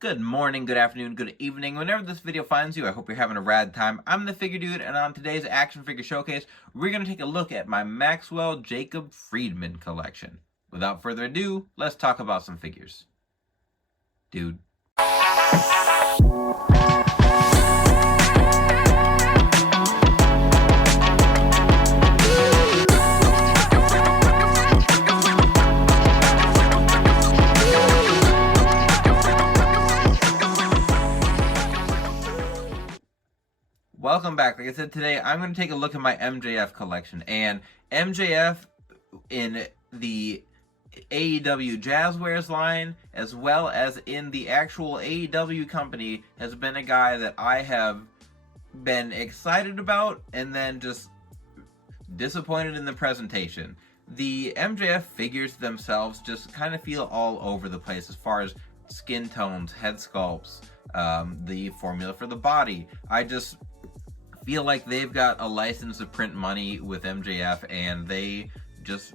Good morning, good afternoon, good evening. Whenever this video finds you, I hope you're having a rad time. I'm the Figure Dude, and on today's action figure showcase, we're going to take a look at my Maxwell Jacob Friedman collection. Without further ado, let's talk about some figures. Dude. Welcome back. Like I said, today I'm going to take a look at my MJF collection, and MJF in the AEW Jazzwares line, as well as in the actual AEW company, has been a guy that I have been excited about and then just disappointed in the presentation. The MJF figures themselves just kind of feel all over the place as far as skin tones, head sculpts, the formula for the body. I just feel like they've got a license to print money with MJF and they just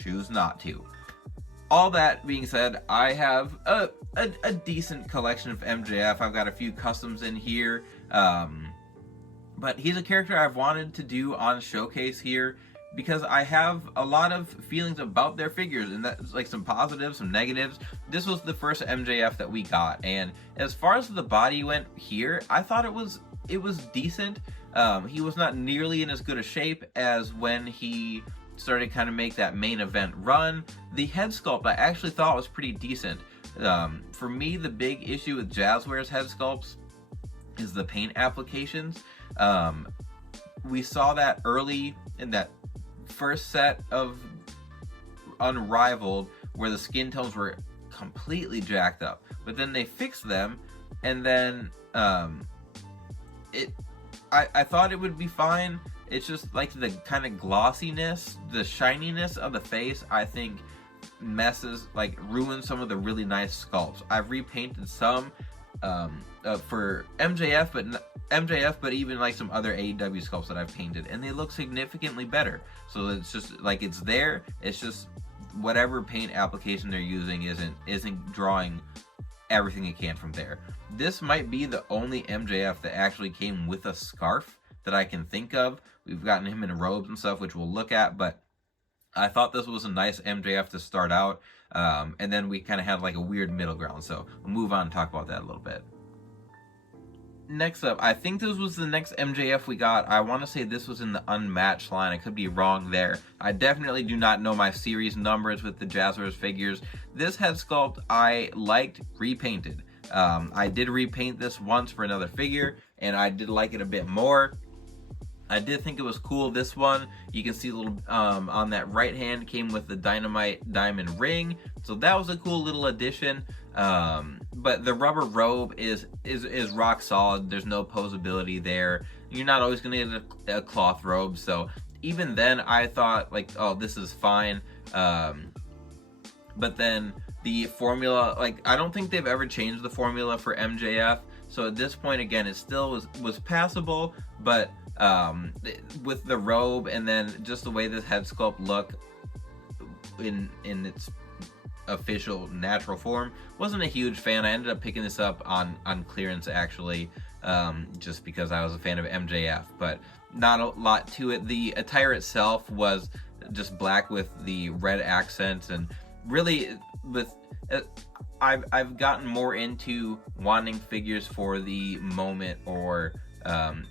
choose not to. All that being said, I have a decent collection of MJF. I've got a few customs in here, but he's a character I've wanted to do on showcase here because I have a lot of feelings about their figures, and that's like some positives, some negatives. This was the first MJF that we got, and as far as the body went here, I thought it was decent. He was not nearly in as good a shape as when he started kind of make that main event run. The head sculpt I actually thought was pretty decent. For me, the big issue with Jazzwares head sculpts is the paint applications. We saw that early in that first set of Unrivaled where the skin tones were completely jacked up, but then they fixed them, and then I thought it would be fine. It's just like the kind of glossiness, the shininess of the face, I think ruins some of the really nice sculpts. I've repainted some for MJF, but even like some other AEW sculpts that I've painted, and they look significantly better. So it's just like it's there. It's just whatever paint application they're using isn't drawing everything it can from there. This might be the only MJF that actually came with a scarf that I can think of. We've gotten him in robes and stuff, which we'll look at, but I thought this was a nice MJF to start out, and then we kind of had like a weird middle ground, so we'll move on and talk about that a little bit. Next up, I think this was the next MJF we got. I want to say this was in the Unmatched line. I could be wrong there. I definitely do not know my series numbers with the Jazzwares figures. This head sculpt I liked repainted. I did repaint this once for another figure, and I did like it a bit more. I did think it was cool. This one, you can see a little on that right hand came with the Dynamite diamond ring, so that was a cool little addition. But the rubber robe is rock solid. There's no posability there. You're not always gonna get a cloth robe, so even then I thought like, oh, this is fine. But then the formula, like, I don't think they've ever changed the formula for MJF, so at this point, again, it still was passable, but with the robe and then just the way this head sculpt looked in its official natural form, wasn't a huge fan. I ended up picking this up on clearance actually, just because I was a fan of MJF, but not a lot to it. The attire itself was just black with the red accents, and really with I've gotten more into wanting figures for the moment or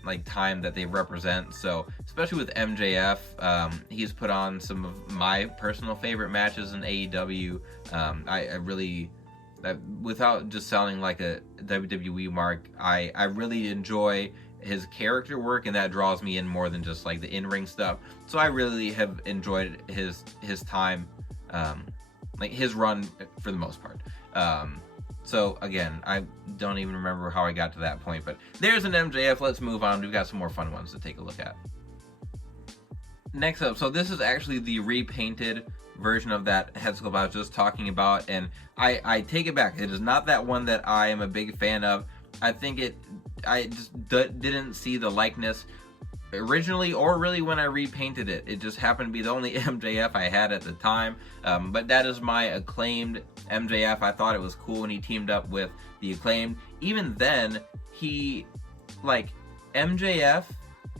like time that they represent. So especially with MJF, he's put on some of my personal favorite matches in AEW. I really, without just sounding like a WWE mark, I really enjoy his character work, and that draws me in more than just like the in-ring stuff. So I really have enjoyed his time, like his run for the most part. So again, I don't even remember how I got to that point, but there's an MJF. Let's move on. We've got some more fun ones to take a look at. Next up, so this is actually the repainted version of that head sculpt I was just talking about, and I take it back. It is not that one that I am a big fan of. I think I just didn't see the likeness originally, or really when I repainted it. It just happened to be the only MJF I had at the time. But that is my Acclaimed MJF. I thought it was cool when he teamed up with the Acclaimed. Even then, MJF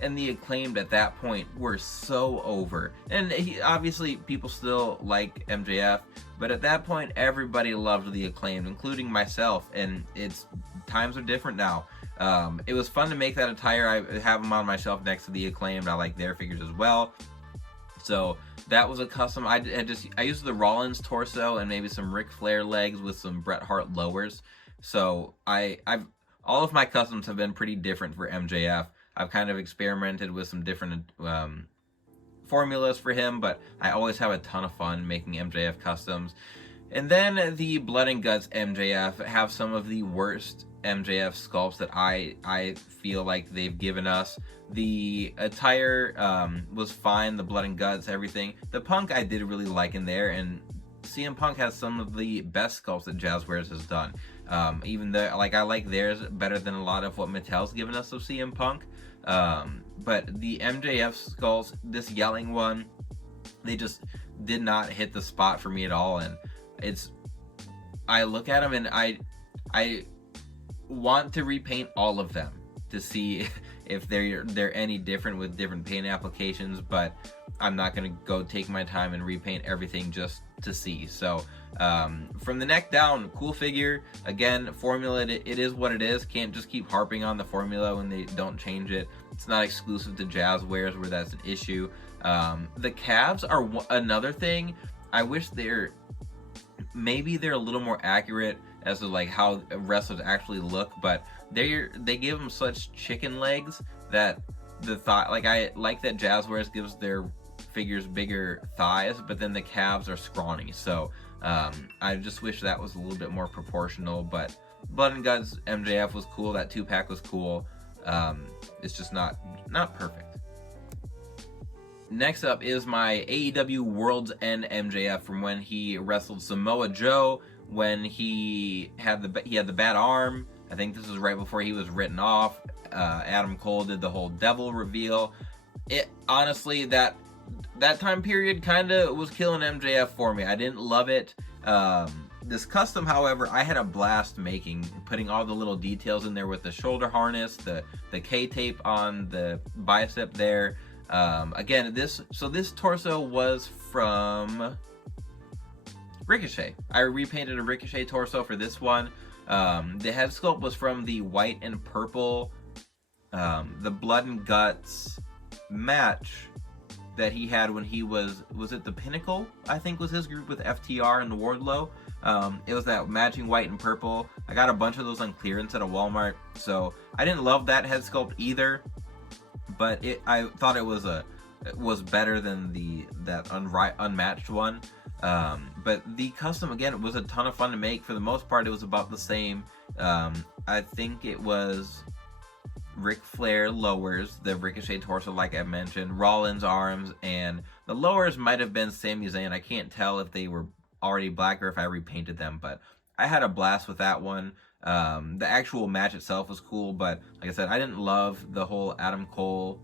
and the Acclaimed at that point were so over. And obviously people still like MJF, but at that point everybody loved the Acclaimed, including myself, and times are different now. It was fun to make that attire. I have them on my shelf next to the Acclaimed. I like their figures as well. So that was a custom. I used the Rollins torso and maybe some Ric Flair legs with some Bret Hart lowers. So all of my customs have been pretty different for MJF. I've kind of experimented with some different formulas for him, but I always have a ton of fun making MJF customs. And then the Blood and Guts MJF have some of the worst MJF sculpts that I feel like they've given us. The attire was fine, the Blood and Guts, everything. The Punk I did really like in there, and CM Punk has some of the best sculpts that Jazzwares has done. Even though I like theirs better than a lot of what Mattel's given us of CM Punk. But the MJF skulls, this yelling one, they just did not hit the spot for me at all. And I look at them and I want to repaint all of them to see if they're any different with different paint applications, but I'm not going to go take my time and repaint everything just to see. So from the neck down, cool figure. Again, formula, it is what it is. Can't just keep harping on the formula when they don't change it. It's not exclusive to Jazzwares where that's an issue. The calves are another thing. I wish maybe they're a little more accurate as to how wrestlers actually look, but they give them such chicken legs that the thigh, I like that Jazzwares gives their figures bigger thighs, but then the calves are scrawny. So I just wish that was a little bit more proportional. But Blood and Guts MJF was cool. That 2-pack was cool. It's just not perfect. Next up is my AEW World's End MJF from when he wrestled Samoa Joe, when he had the bad arm. I think this was right before he was written off. Adam Cole did the whole devil reveal. Honestly, that time period kind of was killing MJF for me. I didn't love it. This custom, however, I had a blast making, putting all the little details in there with the shoulder harness, the K-tape on the bicep there. Again, this torso was from Ricochet. I repainted a Ricochet torso for this one. The head sculpt was from the white and purple, the Blood and Guts match that he had when he was it the Pinnacle, I think was his group with FTR and the Wardlow. It was that matching white and purple. I got a bunch of those on clearance at a Walmart, so I didn't love that head sculpt either, but I thought it was better than that unmatched one. But the custom, again, was a ton of fun to make. For the most part, it was about the same. I think it was Ric Flair lowers, the Ricochet torso, like I mentioned, Rollins arms, and the lowers might have been Sami Zayn. I can't tell if they were already black or if I repainted them, but I had a blast with that one. The actual match itself was cool, but like I said, I didn't love the whole Adam Cole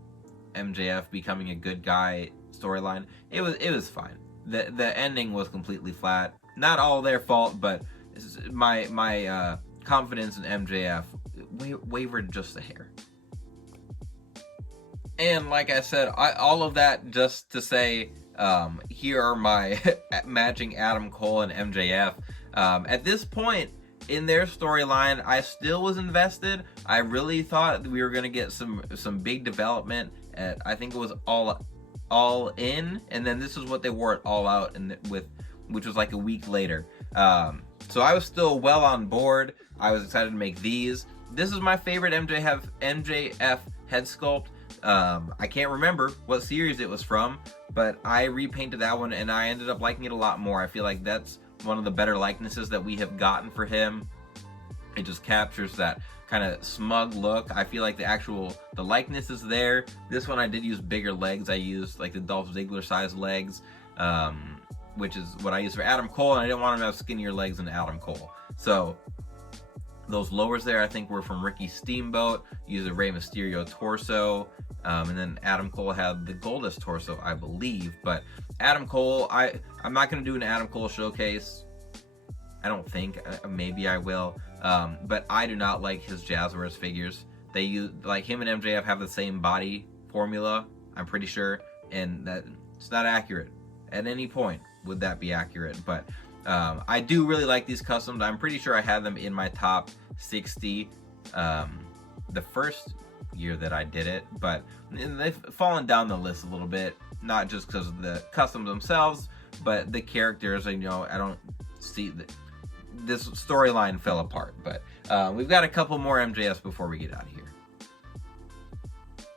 MJF becoming a good guy storyline. It was fine. The ending was completely flat. Not all their fault, but my confidence in MJF wavered just a hair. And like I said, all of that just to say, here are my matching Adam Cole and MJF. At this point in their storyline, I still was invested. I really thought we were going to get some big development at, I think it was all in, and then this is what they wore it All Out, and which was like a week later. So I was still well on board. I was excited to make these. This is my favorite MJF head sculpt. I can't remember what series it was from, but I repainted that one and I ended up liking it a lot more. I feel like that's one of the better likenesses that we have gotten for him. It just captures that kind of smug look. I feel like the likeness is there. This one I did use bigger legs. I used like the Dolph Ziggler size legs, which is what I used for Adam Cole, and I didn't want him to have skinnier legs than Adam Cole. So Those lowers there, I think, were from Ricky Steamboat. Used a Rey Mysterio torso. And then Adam Cole had the Goldust torso, I believe. But Adam Cole, I'm not going to do an Adam Cole showcase. I don't think. Maybe I will. But I do not like his Jazzwares figures. They use, like, him and MJF have the same body formula, I'm pretty sure. And that it's not accurate. At any point would that be accurate. But I do really like these customs. I'm pretty sure I had them in my top 60 the first year that I did it, but they've fallen down the list a little bit, not just because of the customs themselves, but the characters. I don't see this storyline fell apart, but we've got a couple more MJFs before we get out of here.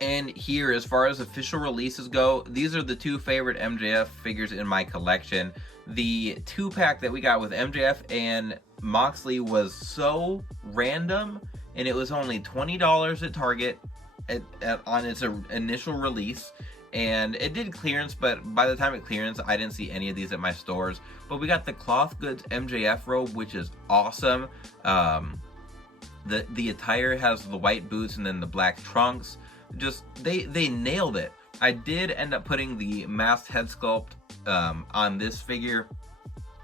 And here, as far as official releases go, these are the two favorite MJF figures in my collection. The 2-pack that we got with MJF and Moxley was so random, and it was only $20 at Target on its initial release. And it did clearance, but by the time it clearance, I didn't see any of these at my stores. But we got the Cloth Goods MJF robe, which is awesome. The attire has the white boots and then the black trunks. Just, they nailed it. I did end up putting the masked head sculpt on this figure,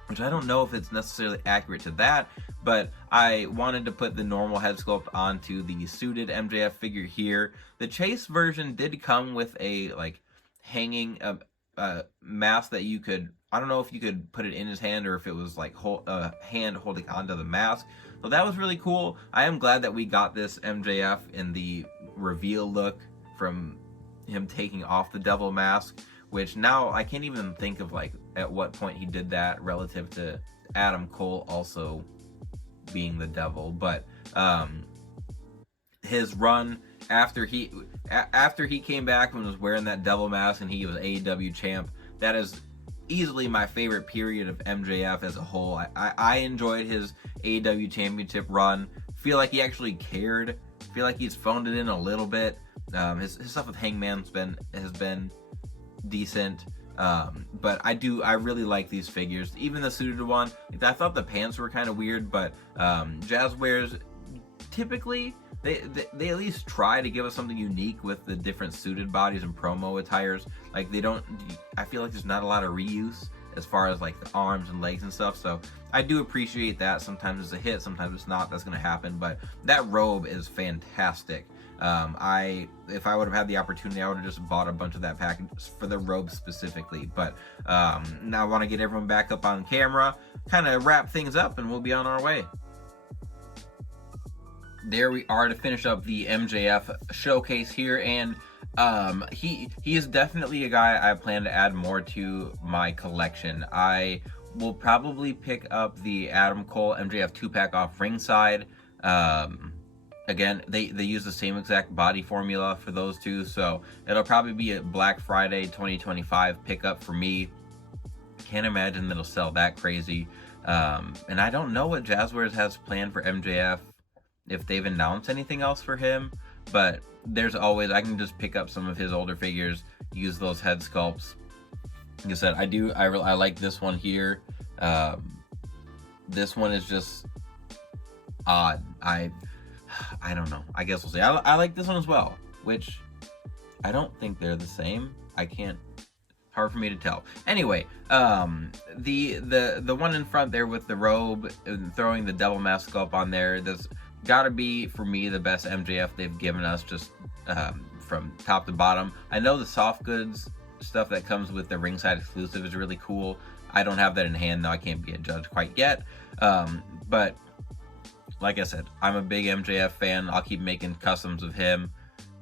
which I don't know if it's necessarily accurate to that, but I wanted to put the normal head sculpt onto the suited MJF figure here. The Chase version did come with a like hanging mask that you could, I don't know if you could put it in his hand or if it was like hand holding onto the mask. So that was really cool. I am glad that we got this MJF in the reveal look from him taking off the devil mask, which now I can't even think of like at what point he did that relative to Adam Cole also being the devil. But his run after he came back and was wearing that devil mask and he was AEW champ, that is easily my favorite period of MJF as a whole. I enjoyed his AEW championship run. Feel like he actually cared. Feel like he's phoned it in a little bit. His stuff with Hangman has been decent. But I really like these figures. Even the suited one, I thought the pants were kind of weird, but Jazzwares typically they at least try to give us something unique with the different suited bodies and promo attires. Like I feel like there's not a lot of reuse as far as like the arms and legs and stuff. So I do appreciate that. Sometimes it's a hit, sometimes it's not. That's going to happen. But that robe is fantastic. If I would have had the opportunity, I would have just bought a bunch of that package for the robe specifically. But now I want to get everyone back up on camera, kind of wrap things up, and we'll be on our way. There we are to finish up the MJF showcase here, and he is definitely a guy I plan to add more to my collection. I will probably pick up the Adam Cole MJF 2-pack off Ringside. Again, they use the same exact body formula for those two, so it'll probably be a Black Friday 2025 pickup for me. Can't imagine that'll sell that crazy. And I don't know what Jazzwares has planned for MJF, if they've announced anything else for him, but there's always, I can just pick up some of his older figures, use those head sculpts. Like I said, I like this one here. This one is just odd. I don't know. I guess we'll see. I like this one as well, which I don't think they're the same. Hard for me to tell. Anyway, the one in front there with the robe and throwing the devil mask sculpt on there, that's gotta be, for me, the best MJF they've given us, just from top to bottom. I know the soft goods stuff that comes with the Ringside exclusive is really cool. I don't have that in hand, though. I can't be a judge quite yet. But like I said, I'm a big MJF fan. I'll keep making customs of him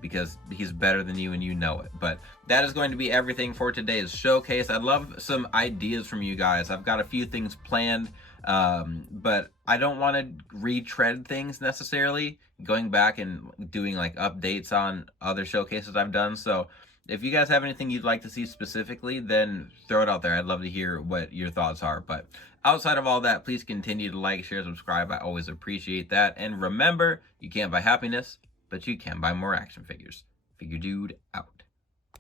because he's better than you and you know it. But that is going to be everything for today's showcase. I'd love some ideas from you guys. I've got a few things planned, but I don't want to retread things necessarily, going back and doing like updates on other showcases I've done. So if you guys have anything you'd like to see specifically, then throw it out there. I'd love to hear what your thoughts are. But outside of all that, please continue to like, share, subscribe. I always appreciate that. And remember, you can't buy happiness, but you can buy more action figures. Figure Dude out.